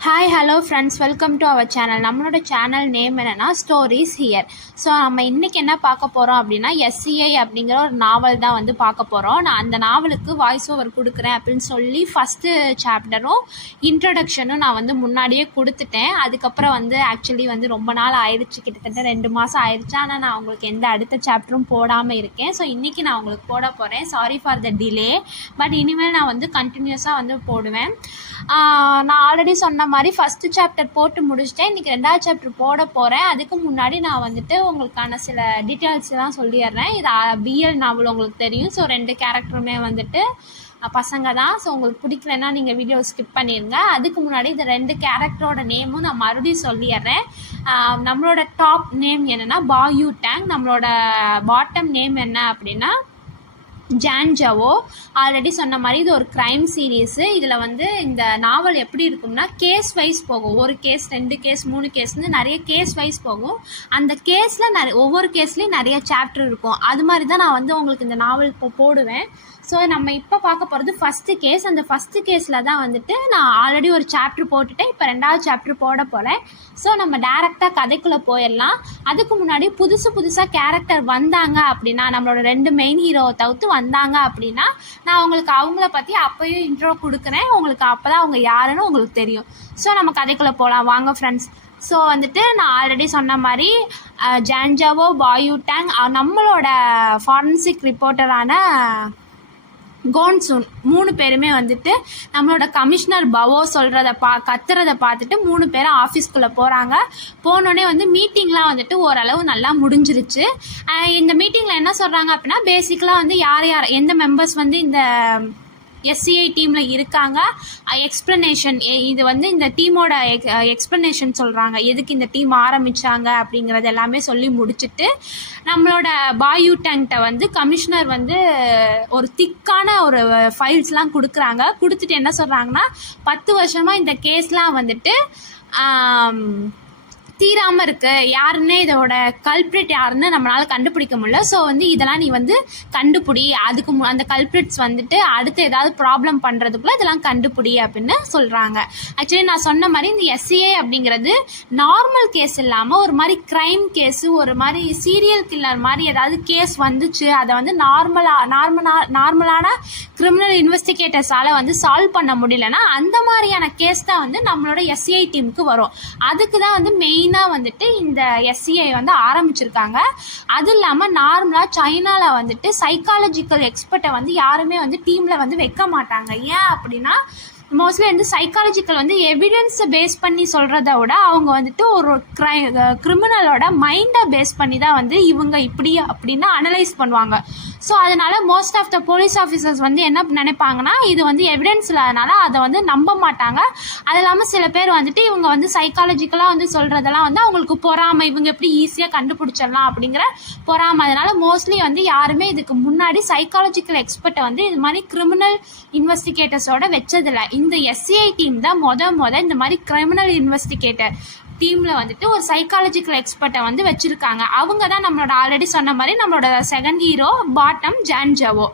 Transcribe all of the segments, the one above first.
Hi hello friends, welcome to our channel. நம்மளோட channel name என்னென்னா stories here. So நம்ம இன்றைக்கி என்ன பார்க்க போகிறோம் அப்படின்னா எஸ்சிஐ அப்படிங்கிற ஒரு நாவல் தான் வந்து பார்க்க போகிறோம். நான் அந்த நாவலுக்கு வாய்ஸ் ஓவர் கொடுக்குறேன் அப்படின்னு சொல்லி ஃபஸ்ட்டு சாப்டரும் இன்ட்ரடக்ஷனும் நான் வந்து முன்னாடியே கொடுத்துட்டேன். அதுக்கப்புறம் வந்து ஆக்சுவலி வந்து ரொம்ப நாள் ஆயிடுச்சு, கிட்டத்தட்ட 2 மாதம் ஆயிடுச்சு. ஆனால் நான் உங்களுக்கு எந்த அடுத்த சாப்டரும் போடாமல் இருக்கேன். ஸோ இன்றைக்கி நான் உங்களுக்கு போட போகிறேன். Sorry for the delay, but இனிமேல் நான் வந்து கண்டினியூஸாக வந்து போடுவேன். நான் ஆல்ரெடி சொன்ன மாதிரி ஃபஸ்ட்டு சாப்டர் போட்டு முடிச்சிட்டேன். இன்றைக்கி 2வது சாப்டர் போட போகிறேன். அதுக்கு முன்னாடி நான் வந்துட்டு உங்களுக்கான சில டீட்டெயில்ஸ்லாம் சொல்லிடுறேன். இது பிஎல் நாவல் உங்களுக்கு தெரியும். ஸோ 2 கேரக்டருமே வந்துட்டு பசங்க தான். ஸோ உங்களுக்கு பிடிக்கலன்னா நீங்கள் வீடியோ ஸ்கிப் பண்ணிடுங்க. அதுக்கு முன்னாடி இந்த 2 கேரக்டரோட நேமும் நான் மறுபடியும் சொல்லிடுறேன். நம்மளோட டாப் நேம் என்னென்னா பாயூ டேங். நம்மளோட பாட்டம் நேம் என்ன அப்படின்னா ஜான்ஜாவோ. ஆல்ரெடி சொன்ன மாதிரி இது ஒரு க்ரைம் சீரீஸு. இதில் வந்து இந்த நாவல் எப்படி இருக்கும்னா கேஸ் வைஸ் போகும். ஒரு கேஸ், 2 கேஸ், 3 கேஸ்னு நிறைய கேஸ் வைஸ் போகும். அந்த கேஸில் ஒவ்வொரு கேஸ்லேயும் நிறைய சாப்டர் இருக்கும். அது மாதிரி தான் நான் வந்து உங்களுக்கு இந்த நாவல் இப்போ போடுவேன். ஸோ நம்ம இப்போ பார்க்க போகிறது ஃபஸ்ட்டு கேஸ். அந்த ஃபஸ்ட்டு கேஸில் தான் வந்துட்டு நான் ஆல்ரெடி ஒரு சாப்டர் போட்டுட்டேன். இப்போ 2வது சாப்டர் போட போகிறேன். ஸோ நம்ம டேரெக்டாக கதைக்குள்ளே போயிடலாம். அதுக்கு முன்னாடி புதுசாக கேரக்டர் வந்தாங்க அப்படின்னா, நம்மளோட 2 மெயின் ஹீரோவை தவிர்த்து வந்தாங்க அப்படின்னா, நான் உங்களுக்கு அவங்கள பற்றி அப்போயும் இன்ட்ரோ கொடுக்குறேன். உங்களுக்கு அப்போ தான் அவங்க யாருன்னு உங்களுக்கு தெரியும். ஸோ நம்ம கதைக்குள்ளே போகலாம் வாங்க ஃப்ரெண்ட்ஸ். ஸோ வந்துட்டு நான் ஆல்ரெடி சொன்ன மாதிரி ஜான்ஜாவோ, பாயூ டேங், நம்மளோட ஃபாரன்சிக் ரிப்போர்ட்டரான கோன்சூன் 3 பேருமே வந்துட்டு நம்மளோட கமிஷனர் பவோ சொல்கிறத கத்துறதை பார்த்துட்டு 3 பேரும் ஆஃபீஸ்க்குள்ளே போகிறாங்க. போனோடனே வந்து மீட்டிங்லாம் வந்துட்டு ஓரளவு நல்லா முடிஞ்சிருச்சு. இந்த மீட்டிங்கில் என்ன சொல்கிறாங்க அப்படின்னா, பேசிக்கலாக வந்து யார் எந்த மெம்பர்ஸ் வந்து இந்த எஸ்சிஐ டீமில் இருக்காங்க, எக்ஸ்ப்ளனேஷன், இது வந்து இந்த டீமோட எக்ஸ்ப்ளனேஷன் சொல்கிறாங்க, எதுக்கு இந்த டீம் ஆரம்பித்தாங்க அப்படிங்கிறது எல்லாமே சொல்லி முடிச்சுட்டு நம்மளோட பாயூ டேங்கிட்ட வந்து கமிஷனர் வந்து ஒரு திக்கான ஒரு ஃபைல்ஸ்லாம் கொடுக்குறாங்க. கொடுத்துட்டு என்ன சொல்கிறாங்கன்னா, 10 வருஷமாக இந்த கேஸ்லாம் வந்துட்டு தீராமல் இருக்குது, யாருன்னே இதோட கல்ப்ரிட் யாருன்னு நம்மளால் கண்டுபிடிக்க முடியல. ஸோ வந்து இதெல்லாம் நீ வந்து கண்டுபிடி, அதுக்கு அந்த கல்ப்ரிட்ஸ் வந்துட்டு அடுத்து ஏதாவது ப்ராப்ளம் பண்ணுறதுக்குள்ள இதெல்லாம் கண்டுபிடி அப்படின்னு சொல்கிறாங்க. ஆக்சுவலி நான் சொன்ன மாதிரி இந்த எஸ்சிஏ அப்படிங்கிறது நார்மல் கேஸ் இல்லாமல் ஒரு மாதிரி க்ரைம் கேஸு, ஒரு மாதிரி சீரியல் கில்லர் மாதிரி ஏதாவது கேஸ் வந்துச்சு, அதை வந்து நார்மலான கிரிமினல் இன்வெஸ்டிகேட்டர்ஸால் வந்து சால்வ் பண்ண முடியலன்னா அந்த மாதிரியான கேஸ் தான் வந்து நம்மளோட எஸ்சிஐ டீமுக்கு வரும். அதுக்கு தான் வந்து மெயினாக வந்துட்டு இந்த எஸ்சிஐ வந்து ஆரம்பிச்சிருக்காங்க. அது இல்லாமல் நார்மலாக சைனாவில் வந்துட்டு சைக்காலஜிக்கல் எக்ஸ்பர்ட்டை வந்து யாருமே வந்து டீமில் வந்து வைக்க மாட்டாங்க. ஏன் அப்படின்னா, மோஸ்ட்லி வந்து சைக்காலஜிக்கல் வந்து எவிடன்ஸை பேஸ் பண்ணி சொல்கிறத விட அவங்க வந்துட்டு ஒரு கிரிமினலோட மைண்டை பேஸ் பண்ணி தான் வந்து இவங்க இப்படி அப்படின்னு அனலைஸ் பண்ணுவாங்க. ஸோ அதனால் most of the police officers வந்து என்ன நினைப்பாங்கன்னா, இது வந்து எவிடன்ஸ் இல்லாதனால அதை வந்து நம்ப மாட்டாங்க. அது இல்லாமல் சில பேர் வந்துட்டு இவங்க வந்து சைக்காலஜிக்கலாக வந்து சொல்கிறதெல்லாம் வந்து அவங்களுக்கு பொறாமை, இவங்க எப்படி ஈஸியாக கண்டுபிடிச்சிடலாம் அப்படிங்கிற பொறாமை. அதனால் மோஸ்ட்லி வந்து யாருமே இதுக்கு முன்னாடி சைக்காலஜிக்கல் எக்ஸ்பர்ட்டை வந்து இது மாதிரி கிரிமினல் இன்வெஸ்டிகேட்டர்ஸோட வச்சதில்லை. இந்த எஸ்சிஐ டீம் தான் இந்த மாதிரி கிரிமினல் இன்வெஸ்டிகேட்டர் டீமில் வந்துட்டு ஒரு சைக்காலஜிக்கல் எக்ஸ்பர்ட்டை வந்து வச்சுருக்காங்க. அவங்க தான் நம்மளோட ஆல்ரெடி சொன்ன மாதிரி நம்மளோட செகண்ட் ஹீரோ பாட்டம் ஜான்ஜாவோ.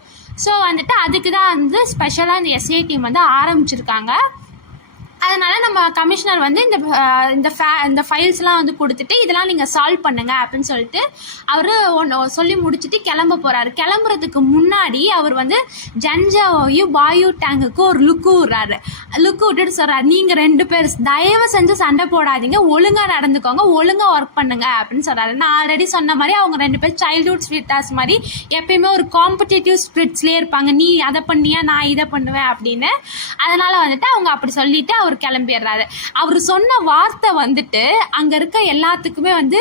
ஸோ வந்துட்டு அதுக்கு தான் வந்து ஸ்பெஷலாக இந்த எஸ்சிஐ டீம் வந்து ஆரம்பிச்சிருக்காங்க. அதனால் நம்ம கமிஷனர் வந்து இந்த ஃபைல்ஸ்லாம் வந்து கொடுத்துட்டு இதெல்லாம் நீங்கள் சால்வ் பண்ணுங்க அப்படின்னு சொல்லிட்டு அவர் சொல்லி முடிச்சுட்டு கிளம்ப போகிறாரு. கிளம்புறதுக்கு முன்னாடி அவர் வந்து ஜான்ஜாவோயும் பாயூ டேங்குக்கு ஒரு லுக்கு விட்டுட்டு சொல்கிறார், நீங்கள் 2 பேர் தயவு செஞ்சு சண்டை போடாதீங்க, ஒழுங்காக நடந்துக்கோங்க, ஒழுங்காக ஒர்க் பண்ணுங்க அப்படின்னு சொல்கிறாரு. நான் ஆல்ரெடி சொன்ன மாதிரி அவங்க 2 பேர் சைல்ட்ஹுட் ஸ்வீட்டாஸ் மாதிரி எப்பயுமே ஒரு காம்படிட்டிவ் ஸ்பிரிட்ஸ்லேயே இருப்பாங்க. நீ அதை பண்ணியா, நான் இதை பண்ணுவேன் அப்படின்னு. அதனால் வந்துட்டு அவங்க அப்படி சொல்லிவிட்டு அவர் கிளம்பிடுறாரு. அவர் சொன்ன வார்த்தை வந்துட்டு அங்கே இருக்க எல்லாத்துக்குமே வந்து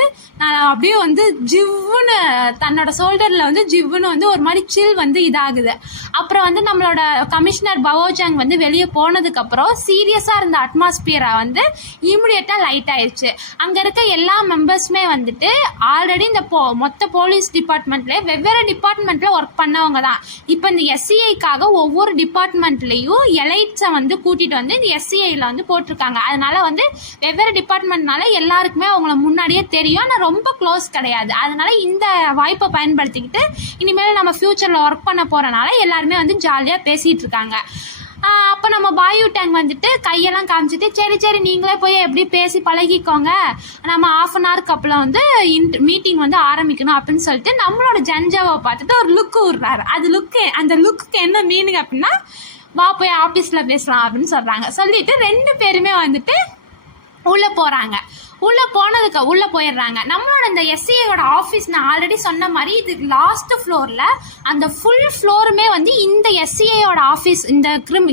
அப்படியே வந்து ஜிவ்வுன்னு தன்னோட ஷோல்டரில் வந்து ஜிவ்வுன்னு வந்து ஒரு மாதிரி சில் வந்து இதாகுது. அப்புறம் வந்து நம்மளோட கமிஷனர் பவோஜாங் வந்து வெளியே போனதுக்கப்புறம் சீரியஸாக இருந்த அட்மாஸ்பியரை வந்து இமிடியேட்டாக லைட் ஆயிடுச்சு. அங்கே இருக்க எல்லா மெம்பர்ஸுமே வந்துட்டு ஆல்ரெடி இந்த மொத்த போலீஸ் டிபார்ட்மெண்ட்லேயே வெவ்வேறு டிபார்ட்மெண்ட்டில் ஒர்க் பண்ணவங்க தான். இப்போ இந்த எஸ்சிஐக்காக ஒவ்வொரு டிபார்ட்மெண்ட்லேயும் எலைட்ஸை வந்து கூட்டிகிட்டு வந்து இந்த எஸ்சிஐயில் வந்து போட்டிருக்காங்க. அதனால வந்து வெவ்வேறு டிபார்ட்மெண்ட்னால எல்லாருக்குமே அவங்கள முன்னாடியே தெரியும், ஆனால் ரொம்ப க்ளோஸ் கிடையாது. அதனால இந்த வாய்ப்பை பயன்படுத்திக்கிட்டு இனிமேல் நம்ம ஃப்யூச்சரில் ஒர்க் பண்ண போகிறனால எல்லாருமே வந்து ஜாலியாக பேசிகிட்டு இருக்காங்க. அப்போ நம்ம பாயு டேங் வந்துட்டு கையெல்லாம் காமிச்சிட்டு சரி நீங்களே போய் எப்படி பேசி பழகிக்கோங்க, நம்ம 1/2 hour அப்புறம் வந்து மீட்டிங் வந்து ஆரம்பிக்கணும் அப்படின்னு சொல்லிட்டு நம்மளோட ஜன்ஜாவை பார்த்துட்டு ஒரு லுக்கு விடுறாரு. அந்த லுக்கு என்ன மீனிங் அப்படின்னா, வா போய் ஆஃபீஸில் பேசலாம் அப்படின்னு சொல்கிறாங்க. சொல்லிட்டு 2 பேருமே வந்துட்டு உள்ளே போகிறாங்க. உள்ளே போயிடுறாங்க. நம்மளோட இந்த எஸ்சிஐயோட ஆஃபீஸ் நான் ஆல்ரெடி சொன்ன மாதிரி இது லாஸ்ட் ஃப்ளோரில், அந்த ஃபுல் ஃப்ளோருமே வந்து இந்த எஸ்சிஐயோட ஆஃபீஸ், இந்த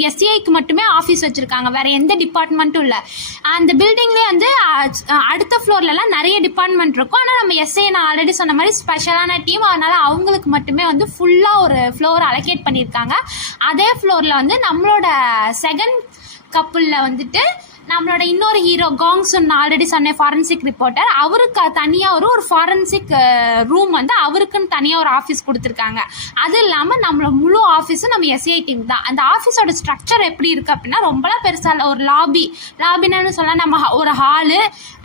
எஸ்சிஐக்கு மட்டுமே ஆஃபீஸ் வச்சுருக்காங்க, வேறு எந்த டிபார்ட்மெண்ட்டும் இல்லை. அந்த பில்டிங்லேயே வந்து அடுத்த ஃப்ளோர்லலாம் நிறைய டிபார்ட்மெண்ட் இருக்கும். ஆனால் நம்ம எஸ்ஐ நான் ஆல்ரெடி சொன்ன மாதிரி ஸ்பெஷலான டீம், அதனால் அவங்களுக்கு மட்டுமே வந்து ஃபுல்லாக ஒரு ஃப்ளோர் அலோகேட் பண்ணியிருக்காங்க. அதே ஃப்ளோரில் வந்து நம்மளோட செகண்ட் கப்புளில் வந்துட்டு நம்மளோட இன்னொரு ஹீரோ காங்சுன் ஆல்ரெடி சொன்னேன், ஃபாரன்சிக் ரிப்போர்ட்டர், அவருக்கு தனியாக ஒரு ஃபாரன்சிக் ரூம் வந்து அவருக்குன்னு தனியாக ஒரு ஆஃபீஸ் கொடுத்துருக்காங்க. அது இல்லாமல் நம்மளோட முழு ஆஃபீஸும் நம்ம எஸ்ஐ டீம் தான். அந்த ஆஃபீஸோட ஸ்ட்ரக்சர் எப்படி இருக்குது அப்படின்னா, ரொம்பலாம் பெருசாக இல்லை. ஒரு லாபின்னு சொல்ல நம்ம ஒரு ஹாலு,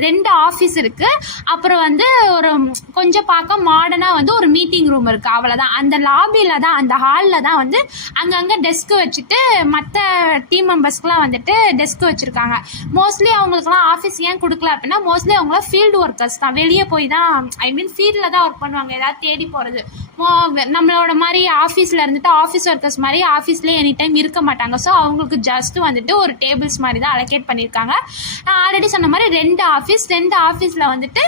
2 ஆஃபீஸ் இருக்குது. அப்புறம் வந்து ஒரு கொஞ்சம் பார்க்க மாடர்னாக வந்து ஒரு மீட்டிங் ரூம் இருக்குது, அவ்வளோதான். அந்த லாபியில் தான், அந்த ஹாலில் தான் வந்து அங்கங்கே டெஸ்க்கு வச்சுட்டு மற்ற டீம் மெம்பர்ஸ்க்குலாம் வந்துட்டு டெஸ்க்கு வச்சுருக்காங்க. மோஸ்ட்லி அவங்களுக்குலாம் ஆஃபீஸ் ஏன் கொடுக்கல அப்படின்னா, மோஸ்ட்லி அவங்களாம் ஃபீல்டு ஒர்க்கர்ஸ் தான், வெளியே போய் தான் ஃபீல்டில் தான் ஒர்க் பண்ணுவாங்க, ஏதாவது தேடி போகிறது. நம்மளோட மாதிரி ஆஃபீஸில் இருந்துட்டு ஆஃபீஸ் ஒர்க்கர்ஸ் மாதிரி ஆஃபீஸ்லேயே எனி டைம் இருக்க மாட்டாங்க. ஸோ அவங்களுக்கு ஜஸ்ட்டு வந்துட்டு ஒரு டேபிள்ஸ் மாதிரி தான் அலோகேட் பண்ணியிருக்காங்க. நான் ஆல்ரெடி சொன்ன மாதிரி 2 ஆஃபீஸில் வந்துட்டு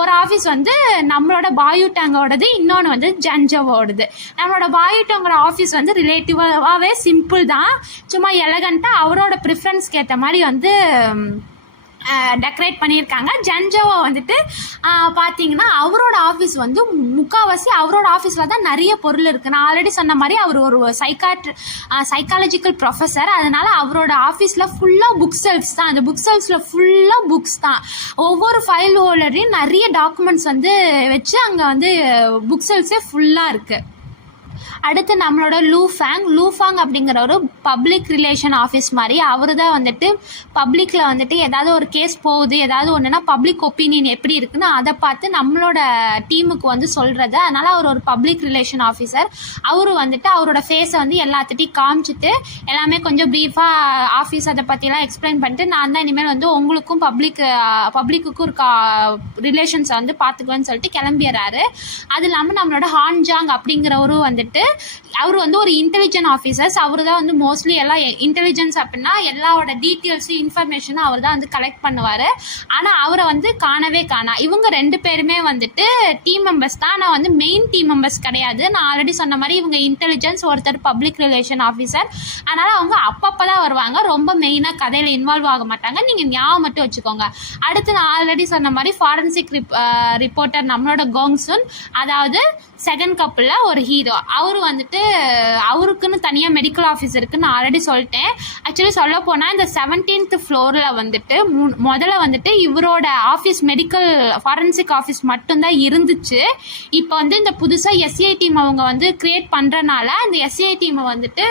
ஒரு ஆஃபீஸ் வந்து நம்மளோட பாயு டேங்கோடது, இன்னொன்று வந்து ஜன்ஜோவோடது. நம்மளோட பாயு டேங்கோட ஆஃபீஸ் வந்து ரிலேட்டிவாகவே சிம்பிள் தான், சும்மா எலகண்ட்டாக அவரோட ப்ரிஃபரன்ஸ்க்கு ஏற்ற மாதிரி வந்து டெக்கரேட் பண்ணியிருக்காங்க. ஜன்ஜோவை வந்துட்டு பார்த்தீங்கன்னா அவரோட ஆஃபீஸ் வந்து முக்கால்வாசி அவரோட ஆஃபீஸில் தான் நிறைய பொருள் இருக்குது. நான் ஆல்ரெடி சொன்ன மாதிரி அவர் ஒரு சைக்காலஜிக்கல் ப்ரொஃபஸர், அதனால் அவரோட ஆஃபீஸில் ஃபுல்லாக புக் செல்ஃப்ஸ் தான். அந்த புக் செல்ஃப்ஸில் ஃபுல்லாக புக்ஸ் தான். ஒவ்வொரு ஃபைல் ஹோல்டரையும் நிறைய டாக்குமெண்ட்ஸ் வந்து வச்சு அங்கே வந்து புக் செல்ஃப்ஸே ஃபுல்லாக இருக்குது. அடுத்து நம்மளோட லூஃபாங் அப்படிங்கிற ஒரு பப்ளிக் ரிலேஷன் ஆஃபீஸ் மாதிரி, அவர் தான் வந்துட்டு பப்ளிக்கில் வந்துட்டு ஏதாவது ஒரு கேஸ் போகுது, ஏதாவது ஒன்றுனா பப்ளிக் ஒப்பீனியன் எப்படி இருக்குன்னு அதை பார்த்து நம்மளோட டீமுக்கு வந்து சொல்கிறது. அதனால் அவர் ஒரு பப்ளிக் ரிலேஷன் ஆஃபீஸர். அவர் வந்துட்டு அவரோட ஃபேஸை வந்து எல்லாத்துட்டையும் காமிச்சிட்டு எல்லாமே கொஞ்சம் ப்ரீஃபாக ஆஃபீஸ் அதை பற்றிலாம் எக்ஸ்பிளைன் பண்ணிட்டு, நான் தான் இனிமேல் வந்து உங்களுக்கும் பப்ளிக்குக்கும் இருக்க ரிலேஷன்ஸை வந்து பார்த்துக்குவேன்னு சொல்லிட்டு கிளம்பிடுறாரு. அது இல்லாமல் நம்மளோட ஹான்ஜாங் அப்படிங்கிறவரும் வந்துட்டு அவர் வந்து ஒரு இன்டெலிஜென்ட் ஆஃபீஸர்ஸ். அவர் தான் வந்து மோஸ்ட்லி எல்லாம் இன்டெலிஜென்ஸ் அப்படின்னா எல்லாரோட டீட்டெயில்ஸும் இன்ஃபர்மேஷனும் அவர் தான் வந்து கலெக்ட் பண்ணுவார். ஆனால் அவரை வந்து காணவே காணா. இவங்க 2 பேருமே வந்துட்டு டீம் மெம்பர்ஸ் தான், ஆனால் வந்து மெயின் டீம் மெம்பர்ஸ் கிடையாது. நான் ஆல்ரெடி சொன்ன மாதிரி இவங்க இன்டெலிஜென்ஸ், ஒருத்தர் பப்ளிக் ரிலேஷன் ஆஃபீஸர். அதனால் அவங்க அப்பப்போ தான் வருவாங்க, ரொம்ப மெயினாக கதையில் இன்வால்வ் ஆக மாட்டாங்க. நீங்கள் ஞாபகம் மட்டும் வச்சுக்கோங்க. அடுத்து நான் ஆல்ரெடி சொன்ன மாதிரி ஃபாரன்சிக் ரிப்போர்ட்டர் நம்மளோட கோங்சுன், அதாவது செகண்ட் கப்பில் ஒரு ஹீரோ. அவர் வந்துட்டு அவருக்குன்னு தனியாக மெடிக்கல் ஆஃபீஸ் இருக்குன்னு நான் ஆல்ரெடி சொல்லிட்டேன். ஆக்சுவலி சொல்ல போனால் இந்த 17th ஃப்ளோரில் வந்துட்டு முதல்ல வந்துட்டு இவரோட ஆஃபீஸ் மெடிக்கல் ஃபாரன்சிக் ஆஃபீஸ் மட்டும்தான் இருந்துச்சு. இப்போ வந்து இந்த புதுசாக எஸ்சிஐ டீம் அவங்க வந்து க்ரியேட் பண்ணுறனால இந்த எஸ்சிஐ டீமை வந்துட்டு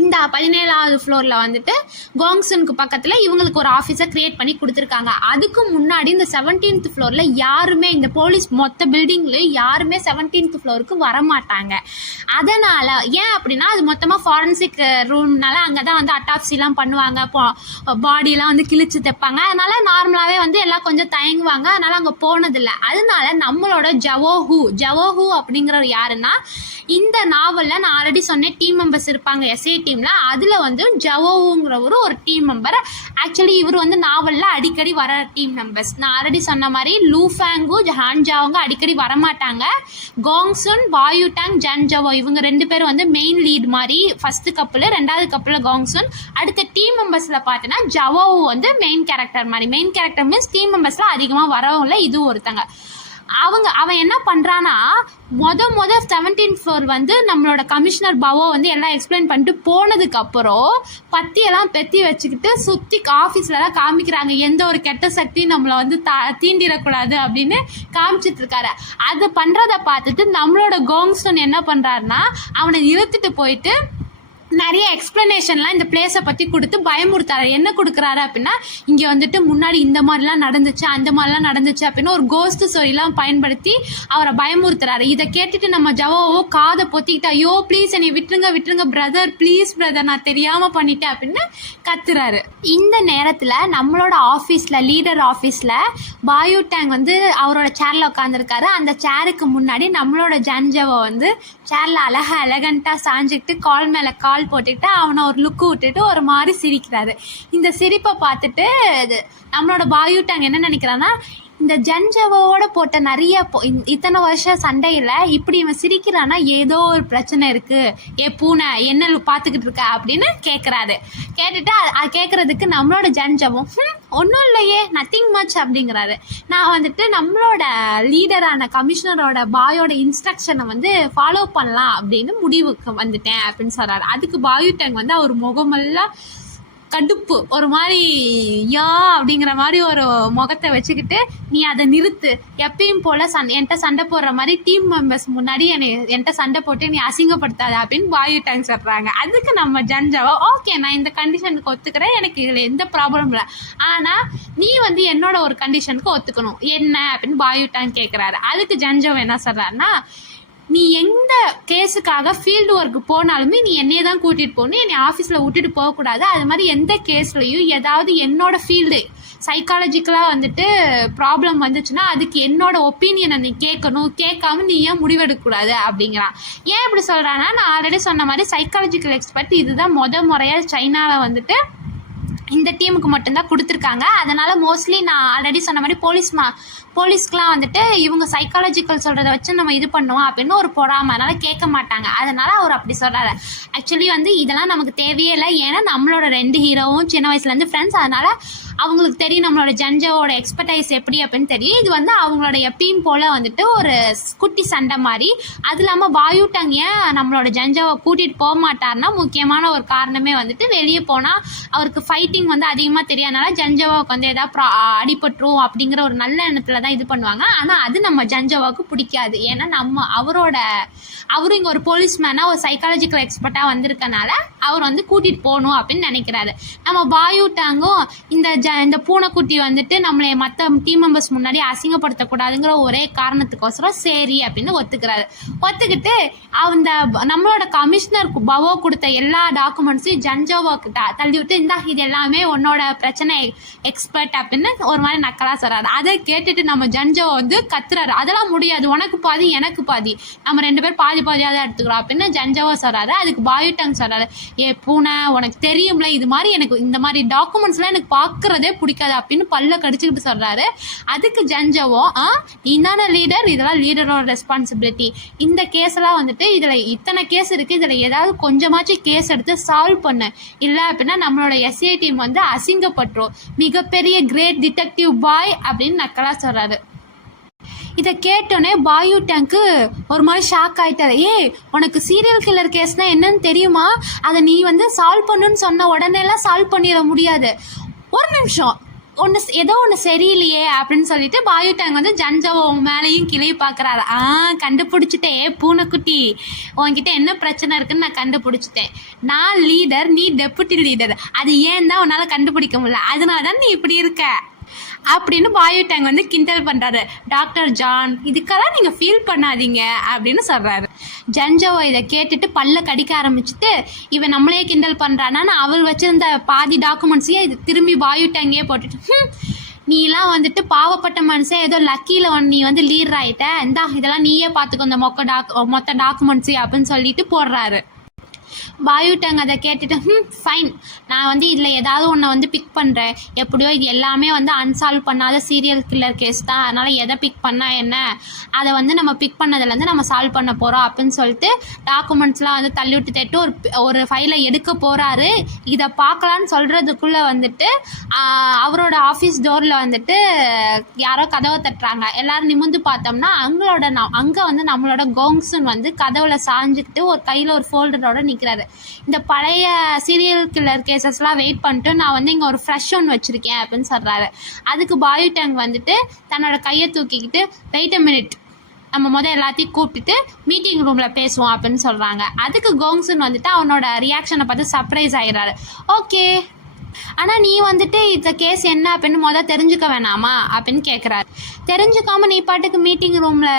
இந்த 17th ஃப்ளோரில் வந்துட்டு கோங்சுனுக்கு பக்கத்தில் இவங்களுக்கு ஒரு ஆஃபீஸை க்ரியேட் பண்ணி கொடுத்துருக்காங்க. அதுக்கு முன்னாடி இந்த 17th ஃப்ளோரில் யாருமே, இந்த போலீஸ் மொத்த பில்டிங்லேயும் யாருமே 17th ஃப்ளோருக்கு வரமாட்டாங்க. அதனால் ஏன் அப்படின்னா அது மொத்தமாக ஃபாரன்சிக் ரூம்னால அங்கே தான் வந்து அட்டாப்சிலாம் பண்ணுவாங்க, பாடியெலாம் வந்து கிழிச்சு தைப்பாங்க. அதனால் நார்மலாகவே வந்து எல்லாம் கொஞ்சம் தயங்குவாங்க. அதனால் அங்கே போனதில்லை. அதனால நம்மளோட ஜவோஹூ அப்படிங்கிறவர் யாருன்னா, இந்த நாவலில் நான் ஆல்ரெடி சொன்னேன் டீம் மெம்பர்ஸ் இருப்பாங்க எஸ்ஐ டீமில், அதில் வந்து ஜவோங்கிறவரு ஒரு டீம் மெம்பர். ஆக்சுவலி இவர் வந்து நாவலில் அடிக்கடி வர டீம் மெம்பர்ஸ். நான் ஆல்ரெடி சொன்ன மாதிரி லூஃபாங்கும் ஹான்ஜாவும் அடிக்கடி வரமாட்டாங்க. கோங்சுன், பாயு டேங், ஜன்ஜவோ இவங்க 2 பேரும் வந்து மெயின் லீட் மாதிரி. ஃபஸ்ட்டு கப்பில், 2வது கப்பில் கோங்சுன். அடுத்த டீம் மெம்பர்ஸில் பார்த்தீங்கன்னா ஜவோ வந்து மெயின் கேரக்டர் மாதிரி. மெயின் கேரக்டர் மீன்ஸ் டீம் மெம்பர்ஸில் அதிகமாக வரவங்கள இது ஒருத்தங்க. அவன் என்ன பண்ணுறான்னா, மொதல் 17th ஃப்ளோர் வந்து நம்மளோட கமிஷனர் பாவோ வந்து எல்லாம் எக்ஸ்பிளைன் பண்ணிட்டு போனதுக்கப்புறம் பத்தியெல்லாம் பெத்தி வச்சுக்கிட்டு சுற்றி ஆஃபீஸ்லலாம் காமிக்கிறாங்க, எந்த ஒரு கெட்ட சக்தியும் நம்மளை வந்து தீண்டிடக்கூடாது அப்படின்னு காமிச்சிட்ருக்காரு. அது பண்ணுறதை பார்த்துட்டு நம்மளோட கோங்சுன் என்ன பண்ணுறாருன்னா, அவனை இழுத்துட்டு போயிட்டு நிறைய எக்ஸ்பிளனேஷன்லாம் இந்த பிளேஸை பற்றி கொடுத்து பயமுறுத்தாரு. என்ன கொடுக்குறாரு அப்படின்னா, இங்கே வந்துட்டு முன்னாடி இந்த மாதிரிலாம் நடந்துச்சு, அந்த மாதிரிலாம் நடந்துச்சு அப்படின்னு ஒரு கோஸ்ட் ஸ்டோரிலாம் பயன்படுத்தி அவரை பயமுறுத்துறாரு. இதை கேட்டுட்டு நம்ம ஜவோவோ காதை பொத்திக்கிட்டு, ஐயோ ப்ளீஸ் என்னை விட்டுருங்க விட்டுருங்க பிரதர், ப்ளீஸ் பிரதர், நான் தெரியாமல் பண்ணிட்டேன் அப்படின்னு கத்துறாரு. இந்த நேரத்தில் நம்மளோட ஆஃபீஸில், லீடர் ஆஃபீஸில் பாயு டேங் வந்து அவரோட சேரில் உட்காந்துருக்காரு. அந்த சேருக்கு முன்னாடி நம்மளோட ஜன்ஜவோ வந்து சேரில் எலகண்ட்டாக சாஞ்சிக்கிட்டு கால் மேலே கால் போட்டுக்கிட்டு அவனை ஒரு லுக்கு விட்டுட்டு ஒரு மாதிரி சிரிக்கிறாரு. இந்த சிரிப்பை பார்த்துட்டு நம்மளோட பாயு டேங் என்ன நினைக்கிறான்னா, இந்த ஜன்ஜவோட போட்ட நிறைய இத்தனை வருஷம் சண்டையில் இப்படி இவன் சிரிக்கிறான்னா ஏதோ ஒரு பிரச்சனை இருக்குது, ஏ பூனை என்ன பார்த்துக்கிட்டு இருக்க அப்படின்னு கேட்குறாரு. கேட்டுட்டு அது கேட்குறதுக்கு நம்மளோட ஜன்ஜவும் ஒன்றும் இல்லையே, நத்திங் மச் அப்படிங்கிறாரு. நான் வந்துட்டு நம்மளோட லீடரான கமிஷனரோட பாயோட இன்ஸ்ட்ரக்ஷனை வந்து ஃபாலோ பண்ணலாம் அப்படின்னு முடிவுக்கு வந்துட்டேன் அப்படின்னு சொல்கிறாரு. அதுக்கு பாயு டேங் வந்து அவர் முகமெல்லாம் கடுப்பு, ஒரு மாதிரி யா அப்படிங்கிற மாதிரி ஒரு முகத்தை வச்சுக்கிட்டு, நீ அதை நிறுத்து, எப்பயும் போல் என்கிட்ட சண்டை போடுற மாதிரி டீம் மெம்பர்ஸ் முன்னாடி என்கிட்ட சண்டை போட்டு நீ அசிங்கப்படுத்தாத அப்படின்னு பாயு டேங் சொல்கிறாங்க. அதுக்கு நம்ம ஜன்ஜாவோ, ஓகே நான் இந்த கண்டிஷனுக்கு ஒத்துக்கிறேன், எனக்கு இதில் எந்த ப்ராப்ளம் இல்லை, ஆனால் நீ வந்து என்னோட ஒரு கண்டிஷனுக்கு ஒத்துக்கணும், என்ன அப்படின்னு பாயு டேங் கேட்குறாரு. அதுக்கு ஜன்ஜாவோ என்ன சொல்கிறாருன்னா, நீ எந்த கேஸுக்காக ஃபீல்டு ஒர்க்கு போனாலுமே நீ என்னையே தான் கூட்டிகிட்டு போகணும், என்னை ஆஃபீஸில் விட்டுட்டு போகக்கூடாது. அது மாதிரி எந்த கேஸ்லையும் ஏதாவது என்னோட ஃபீல்டு சைக்காலஜிக்கலாக வந்துட்டு ப்ராப்ளம் வந்துச்சுன்னா அதுக்கு என்னோட ஒப்பீனியனை நீ கேட்கணும், கேட்காம நீ ஏன் முடிவெடுக்கக்கூடாது அப்படிங்கிறான். ஏன் இப்படி சொல்கிறான்னா, நான் ஆல்ரெடி சொன்ன மாதிரி சைக்காலஜிக்கல் எக்ஸ்பர்ட் இதுதான் முறையாக சைனாவில் வந்துட்டு இந்த டீமுக்கு மட்டும்தான் கொடுத்துருக்காங்க. அதனால் மோஸ்ட்லி நான் ஆல்ரெடி சொன்ன மாதிரி போலீஸ்க்கெலாம் வந்துட்டு இவங்க சைக்காலஜிக்கல் சொல்கிறத வச்சு நம்ம இது பண்ணுவோம் அப்படின்னு ஒரு பொறாமை, அதனால் கேட்க மாட்டாங்க. அதனால் அவர் அப்படி சொல்கிறாரு. ஆக்சுவலி வந்து இதெல்லாம் நமக்கு தேவையே இல்லை, ஏன்னா நம்மளோட 2 ஹீரோவும் சின்ன வயசுலேருந்து ஃப்ரெண்ட்ஸ், அதனால் அவங்களுக்கு தெரியும் நம்மளோட ஜன்ஜாவோட எக்ஸ்பர்டைஸ் எப்படி அப்படின்னு தெரியும். இது வந்து அவங்களோட எப்பயும் போல் வந்துட்டு ஒரு குட்டி சண்டை மாதிரி. அது இல்லாமல் பாயு டேங் ஏன் நம்மளோட ஜன்ஜாவை கூட்டிகிட்டு போக மாட்டார்னா, முக்கியமான ஒரு காரணமே வந்துட்டு வெளியே போனால் அவருக்கு ஃபைட்டிங் வந்து அதிகமாக தெரியாதனால ஜன்ஜாவாவுக்கு வந்து எதாவது அடிபட்டுரும் அப்படிங்கிற ஒரு நல்ல எண்ணத்தில் தான் இது பண்ணுவாங்க. ஆனால் அது நம்ம ஜன்ஜாவாவுக்கு பிடிக்காது. ஏன்னா அவரும் இங்கே ஒரு போலீஸ்மேனாக ஒரு சைக்காலஜிக்கல் எக்ஸ்பர்ட்டாக வந்திருக்கனால அவர் வந்து கூட்டிகிட்டு போகணும் அப்படின்னு நினைக்கிறாரு. நம்ம பாயு டேங்கும் இந்த பூனைக்குட்டி வந்துட்டு நம்மளை மற்ற டீம் மெம்பர்ஸ் முன்னாடி அசிங்கப்படுத்தக்கூடாதுங்கிற ஒரே காரணத்துக்கோசரம் சரி அப்படின்னு ஒத்துக்கிட்டு அந்த நம்மளோட கமிஷனர் பவோ கொடுத்த எல்லா டாக்குமெண்ட்ஸையும் ஜன்ஜோவாக்கு தள்ளி விட்டு, இந்தா இது எல்லாமே உன்னோட பிரச்சனை எக்ஸ்பர்ட் அப்படின்னு ஒரு மாதிரி நக்கலாக சொல்கிறாரு. அதை கேட்டுட்டு நம்ம ஜன்ஜோ வந்து கத்துறாரு, அதெல்லாம் முடியாது, உனக்கு பாதி எனக்கு பாதி, நம்ம 2 பேர் பாதியாக தான் எடுத்துக்கிறோம் அப்படின்னு ஜன்ஜோவா சொல்கிறாரு. அதுக்கு பாயு டேங் சொல்கிறாரு, ஏ பூனை உனக்கு தெரியும்ல இது மாதிரி எனக்கு இந்த மாதிரி டாக்குமெண்ட்ஸ்லாம் எனக்கு பார்க்குறதே பிடிக்காது அப்படின்னு பல்ல கடிச்சுக்கிட்டு சொல்கிறாரு. அதுக்கு ஜன்ஜோவோ, நீ தானே லீடர், இதெல்லாம் லீடரோட ரெஸ்பான்சிபிலிட்டி, இந்த கேஸெல்லாம் வந்துட்டு இதில் இத்தனை கேஸ் இருக்குது, இதில் ஏதாவது கொஞ்சமாச்சும் கேஸ் எடுத்து சால்வ் பண்ணு, இல்லை அப்படின்னா நம்மளோட எஸ்ஐ டீம் வந்து அசிங்கப்பட்டுரும், மிகப்பெரிய கிரேட் டிடெக்டிவ் பாய் அப்படின்னு நக்கலாக சொல்கிறாரு. இதை கேட்டோன்னே பாயு டேங்க்கு ஒரு மாதிரி ஷாக் ஆகிட்டாரு. உனக்கு சீரியல் கில்லர் கேஸ்னால் என்னன்னு தெரியுமா, அதை நீ வந்து சால்வ் பண்ணுன்னு சொன்ன உடனேலாம் சால்வ் பண்ணிட முடியாது, ஒரு நிமிஷம் ஏதோ ஒன்று சரியில்லையே அப்படின்னு சொல்லிட்டு பாயு டேங் வந்து ஜன்ஜாவோ மேலேயும் கிளையும் பார்க்குறாரு. கண்டுபிடிச்சிட்டே பூனைக்குட்டி, உன்கிட்ட என்ன பிரச்சனை இருக்குன்னு நான் கண்டுபிடிச்சிட்டேன், நான் லீடர், நீ டெப்புட்டி லீடர், அது ஏன் தான் உன்னால் கண்டுபிடிக்க முடியல, அதனால தான் நீ இப்படி இருக்க அப்படின்னு பாயு டேங் வந்து கிண்டல் பண்ணுறாரு. டாக்டர் ஜான் இதுக்கெல்லாம் நீங்கள் ஃபீல் பண்ணாதீங்க அப்படின்னு சொல்கிறாரு. ஜன்ஜாவோ இதை கேட்டுட்டு பல்ல கடிக்க ஆரம்பிச்சுட்டு, இவன் நம்மளே கிண்டல் பண்ணுறானா அவர் வச்சுருந்த பாதி டாக்குமெண்ட்ஸையே இது திரும்பி பாயு டேங்கே போட்டுட்டு, நீலாம் வந்துட்டு பாவப்பட்ட மனுஷன், ஏதோ லக்கியில் நீ வந்து லீடர் ஆகிட்ட, இதெல்லாம் நீயே பார்த்துக்கோ இந்த மொத்த டாக்குமெண்ட்ஸு அப்படின்னு சொல்லிட்டு போடுறாரு. பாயு டேங் அதை கேட்டுட்டு, ஃபைன், நான் வந்து இதில் ஏதாவது ஒன்றை வந்து பிக் பண்ணுறேன், எப்படியோ இது எல்லாமே வந்து அன்சால்வ் பண்ணாத சீரியல் கில்லர் கேஸ் தான், அதனால் எதை பிக் பண்ணால் என்ன, அதை வந்து நம்ம பிக் பண்ணதுலேருந்து நம்ம சால்வ் பண்ண போகிறோம் அப்படின்னு சொல்லிட்டு டாக்குமெண்ட்ஸ்லாம் வந்து தள்ளி விட்டு தட்டு ஒரு ஃபைலை எடுக்க போகிறாரு. இதை பார்க்கலான்னு சொல்கிறதுக்குள்ளே வந்துட்டு அவரோட ஆஃபீஸ் டோரில் வந்துட்டு யாரோ கதவை தட்டுறாங்க. எல்லோரும் நிமிர்ந்து பார்த்தோம்னா அங்கே வந்து நம்மளோட கோங்ஸுன் வந்து கதவுல சாஞ்சிக்கிட்டு ஒரு கையில் ஒரு ஃபோல்டரோட நிற்கிறாரு. இந்த பழைய சீரியல் கில்லர் கேசஸ்லாம் வெயிட் பண்ணிட்டு நான் வந்து இங்கே ஒரு ஃப்ரெஷ் ஒன்று வச்சுருக்கேன் அப்படின்னு சொல்கிறாரு. அதுக்கு பாயு டேங் வந்துட்டு தன்னோட கையை தூக்கிக்கிட்டு, வெயிட் அ மினிட், நம்ம எல்லாத்தையும் கூப்பிட்டுட்டு மீட்டிங் ரூமில் பேசுவோம் அப்படின்னு சொல்கிறாங்க. அதுக்கு கோங்சுன் வந்துட்டு அவனோட ரியாக்ஷனை பார்த்து சர்ப்ரைஸ் ஆகிடுறாரு. ஓகே, ஆனால் நீ வந்துட்டு இந்த கேஸ் என்ன அப்படின்னு தெரிஞ்சுக்க வேணாமா அப்படின்னு கேட்குறாரு. தெரிஞ்சுக்காமல் நீ பாட்டுக்கு மீட்டிங் ரூமில்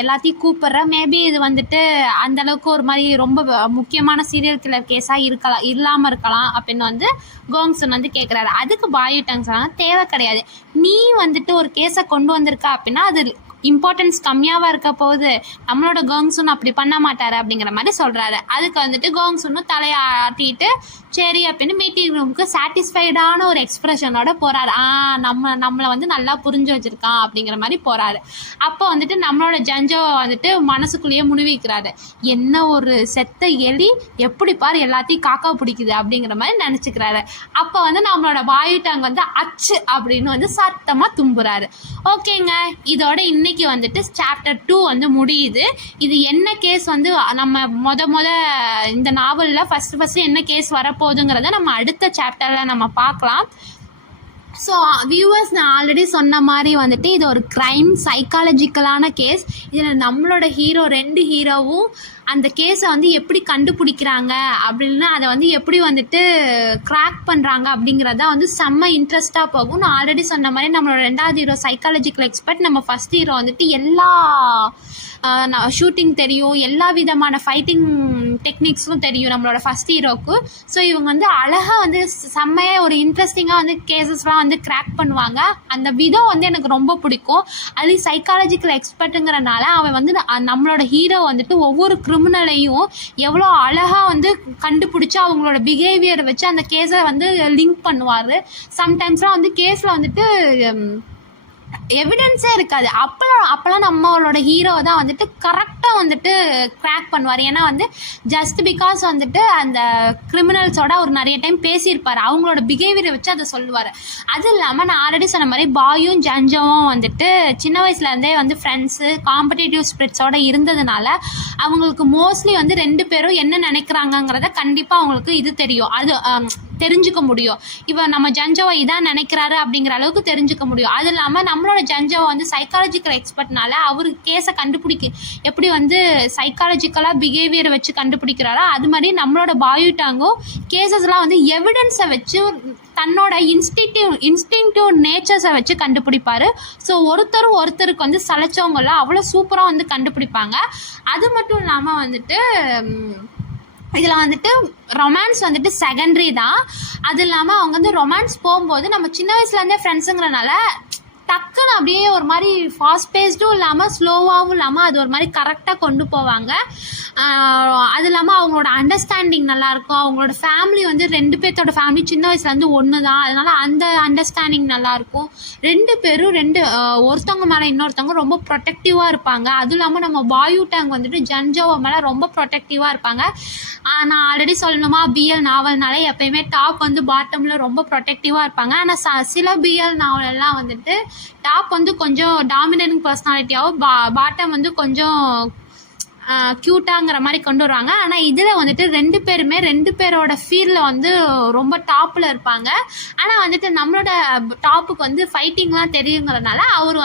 எல்லாத்தையும் கூப்பிட்ற, மேபி இது வந்துட்டு அந்தளவுக்கு ஒரு மாதிரி ரொம்ப முக்கியமான சீரியல் கில்லர் கேஸாக இல்லாமல் இருக்கலாம் அப்படின்னு கோங்சுன் கேட்குறாரு. அதுக்கு பாயுட்டாங் சொன்னாங்க, தேவை கிடையாது, நீ வந்துட்டு ஒரு கேஸை கொண்டு வந்திருக்க அப்படின்னா அது இம்பார்ட்டன்ஸ் கம்மியாவாக இருக்க போகுது, நம்மளோட கோங்சுன் அப்படி பண்ண மாட்டார் அப்படிங்கிற மாதிரி சொல்கிறாரு. அதுக்கு கோங்சுன்னும் தலையை ஆட்டிட்டு சரி அப்படின்னு மீட்டிங் ரூமுக்கு சாட்டிஸ்ஃபைடான ஒரு எக்ஸ்ப்ரெஷனோட போகிறாரு. நம்மளை நல்லா புரிஞ்சு வச்சுருக்கான் அப்படிங்கிற மாதிரி போகிறாரு. அப்போ நம்மளோட ஜஞ்சோவை மனசுக்குள்ளேயே முணுவிக்கிறாரு, என்ன ஒரு செத்த எலி எப்படி பாரு எல்லாத்தையும் காக்கா பிடிக்குது அப்படிங்கிற மாதிரி நினச்சிக்கிறாரு. அப்போ நம்மளோட பாயுட்டாங் அச்சு அப்படின்னு சத்தமாக தும்புறாரு. ஓகேங்க, இதோட இன்னைக்கு சாப்டர் 2 முடியுது. இது என்ன கேஸ் நம்ம இந்த நாவலில் ஃபர்ஸ்ட் என்ன கேஸ் வரப்போகுதுங்கிறத நம்ம அடுத்த சாப்டரில் நம்ம பார்க்கலாம். ஸோ வியூவர்ஸ், நான் ஆல்ரெடி சொன்ன மாதிரி இது ஒரு க்ரைம் சைக்காலஜிக்கலான கேஸ். இதில் நம்மளோட ரெண்டு ஹீரோவும் அந்த கேஸை எப்படி கண்டுபிடிக்கிறாங்க அப்படின்னு அதை எப்படி கிராக் பண்ணுறாங்க அப்படிங்கிறதா செம்ம இன்ட்ரெஸ்ட்டாக போகும். நான் ஆல்ரெடி சொன்ன மாதிரி நம்மளோட 2வது ஹீரோ சைக்காலஜிக்கல் எக்ஸ்பர்ட், நம்ம ஃபஸ்ட் ஹீரோ எல்லா ஷூட்டிங் தெரியும், எல்லா விதமான ஃபைட்டிங் டெக்னிக்ஸும் தெரியும் நம்மளோட ஃபஸ்ட் ஹீரோக்கு. ஸோ இவங்க அழகாக செம்மையாக ஒரு இன்ட்ரெஸ்டிங்காக கேசஸ்லாம் கிராக் பண்ணுவாங்க. அந்த விதம் எனக்கு ரொம்ப பிடிக்கும். அது சைக்காலஜிக்கல் எக்ஸ்பர்ட்டுங்கிறனால அவன் நம்மளோட ஹீரோ ஒவ்வொரு கிரிமினலையும் எவ்வளோ அழகாக கண்டுபிடிச்சி அவங்களோட பிஹேவியரை வச்சு அந்த கேஸை லிங்க் பண்ணுவார். சம்டைம்ஸ்லாம் கேஸில் எவிடன்ஸே இருக்காது. அப்போலாம் நம்மளோட ஹீரோ தான் கரெக்டாக கிராக் பண்ணுவார். ஏன்னா ஜஸ்ட் பிகாஸ் அந்த கிரிமினல்ஸோட அவர் நிறைய டைம் பேசியிருப்பார், அவங்களோட பிஹேவியரை வச்சு அதை சொல்லுவார். அது இல்லாமல் நான் ஆல்ரெடி சொன்ன மாதிரி பாயும் ஜஞ்சவும் சின்ன வயசுலேருந்தே ஃப்ரெண்ட்ஸு காம்படேட்டிவ் ஸ்பிரிட்ஸோட இருந்ததுனால அவங்களுக்கு மோஸ்ட்லி 2 பேரும் என்ன நினைக்கிறாங்கங்கிறத கண்டிப்பாக அவங்களுக்கு இது தெரியும், அது தெரிஞ்சுக்க முடியும். இவன் நம்ம ஜஞ்சோவை இதான் நினைக்கிறாரு அப்படிங்கிற அளவுக்கு தெரிஞ்சுக்க முடியும். அது இல்லாமல் நம்மளோட ஜஞ்சோவை சைக்காலஜிக்கல் எக்ஸ்பர்ட்னால அவருக்கு கேஸை கண்டுபிடிக்க எப்படி சைக்காலஜிக்கலாக பிஹேவியரை வச்சு கண்டுபிடிக்கிறாரோ அது மாதிரி நம்மளோட பாயுட்டாங்கும் கேசஸ்லாம் எவிடன்ஸை வச்சு தன்னோட இன்ஸ்டிங்டிவ் நேச்சர்ஸை வச்சு கண்டுபிடிப்பார். ஸோ ஒருத்தருக்கு சலைச்சவங்களாம் அவ்வளோ சூப்பராக கண்டுபிடிப்பாங்க. அது மட்டும் இல்லாமல் இதில் ரொமான்ஸ் செகண்டரி தான். அது இல்லாமல் அவங்க ரொமான்ஸ் போகும்போது நம்ம சின்ன வயசுலேருந்தே ஃப்ரெண்ட்ஸுங்கிறனால டக்குன்னு அப்படியே ஒரு மாதிரி ஃபாஸ்ட் பேஸ்டும் இல்லாமல் ஸ்லோவாகவும் இல்லாமல் அது ஒரு மாதிரி கரெக்டாக கொண்டு போவாங்க. அது இல்லாமல் அவங்களோட அண்டர்ஸ்டாண்டிங் நல்லாயிருக்கும். அவங்களோட ஃபேமிலி 2 பேர்த்தோட ஃபேமிலி சின்ன வயசுலேருந்து ஒன்று தான், அதனால் அந்த அண்டர்ஸ்டாண்டிங் நல்லாயிருக்கும். 2 பேரும் ஒருத்தவங்க மேலே இன்னொருத்தவங்க ரொம்ப ப்ரொடெக்டிவாக இருப்பாங்க. அதுவும் இல்லாமல் நம்ம பாயுட்டாங் ஜஞ்சோவை மேலே ரொம்ப ப்ரொடெக்டிவாக இருப்பாங்க. நான் ஆல்ரெடி சொல்லணுமா, பிஎல் நாவல்னாலே எப்பயுமே டாப் பாட்டமில் ரொம்ப ப்ரொடெக்டிவாக இருப்பாங்க. ஆனால் சில பிஎல் நாவலெல்லாம் டாப் கொஞ்சம் டாமினன்ட் பர்சனாலிட்டியாகவும் பாட்டம் கொஞ்சம் க்யூட்டாங்கிற மாதிரி கொண்டு வருவாங்க. ஆனால் இதில் 2 பேருமே 2 பேரோட ஃபீல்டில் ரொம்ப டாப்பில் இருப்பாங்க. ஆனால் நம்மளோட டாப்புக்கு ஃபைட்டிங்லாம் தெரியுங்கிறதுனால அவர்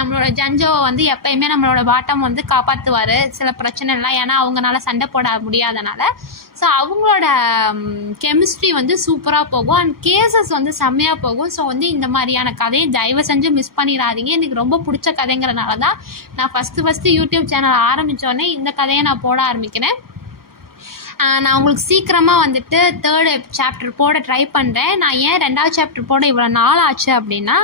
நம்மளோட ஜஞ்சோவை எப்பயுமே நம்மளோட பாட்டம் காப்பாற்றுவார் சில பிரச்சனைலாம். ஏன்னா அவங்களால சண்டை போட முடியாதனால. ஸோ அவங்களோட கெமிஸ்ட்ரி சூப்பராக போகும் அண்ட் கேசஸ் செம்மையாக போகும். ஸோ இந்த மாதிரியான கதையை தயவு செஞ்சு மிஸ் பண்ணிடாதீங்க. எனக்கு ரொம்ப பிடிச்ச கதைங்கிறனால தான் நான் ஃபஸ்ட்டு யூடியூப் சேனல் ஆரம்பித்தோடனே இந்த கதையை நான் போட ஆரம்பிக்கிறேன். நான் உங்களுக்கு சீக்கிரமாக 3rd சாப்டர் போட ட்ரை பண்ணுறேன். நான் ஏன் 2வது சாப்டர் போட இவ்வளோ நாள் ஆச்சு அப்படின்னா,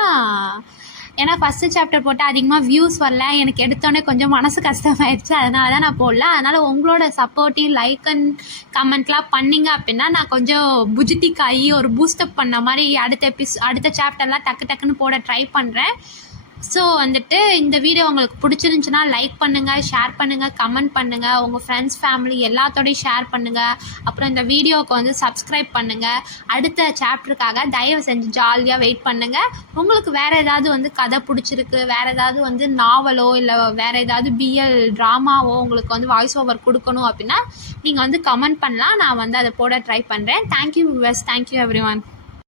ஏன்னா ஃபஸ்ட்டு சாப்டர் போட்டால் அதிகமாக வியூஸ் வரல, எனக்கு எடுத்தோடனே கொஞ்சம் மனசு கஷ்டமாயிடுச்சு, அதனால தான் நான் போடல. அதனால் உங்களோட சப்போர்ட்டிவ் லைக் அண்ட் கமெண்ட்லாம் பண்ணிங்க அப்படின்னா நான் கொஞ்சம் புஜிட்டிக்காகி ஒரு பூஸ்டப் பண்ண மாதிரி அடுத்த சாப்டர்லாம் டக்குன்னு போட ட்ரை பண்ணுறேன். ஸோ இந்த வீடியோ உங்களுக்கு பிடிச்சிருந்துச்சுன்னா லைக் பண்ணுங்கள், ஷேர் பண்ணுங்கள், கமெண்ட் பண்ணுங்கள், உங்கள் ஃப்ரெண்ட்ஸ் ஃபேமிலி எல்லாத்தோடையும் ஷேர் பண்ணுங்கள். அப்புறம் இந்த வீடியோவுக்கு சப்ஸ்கிரைப் பண்ணுங்கள். அடுத்த சாப்டருக்காக தயவு செஞ்சு ஜாலியாக வெயிட் பண்ணுங்கள். உங்களுக்கு வேறு ஏதாவது கதை பிடிச்சிருக்கு, வேறு ஏதாவது நாவலோ இல்லை வேறு ஏதாவது பிஎல் ட்ராமாவோ உங்களுக்கு வாய்ஸ் ஓவர் கொடுக்கணும் அப்படின்னா நீங்கள் கமெண்ட் பண்ணலாம். நான் அதை போட ட்ரை பண்ணுறேன். Thank you viewers, thank you everyone.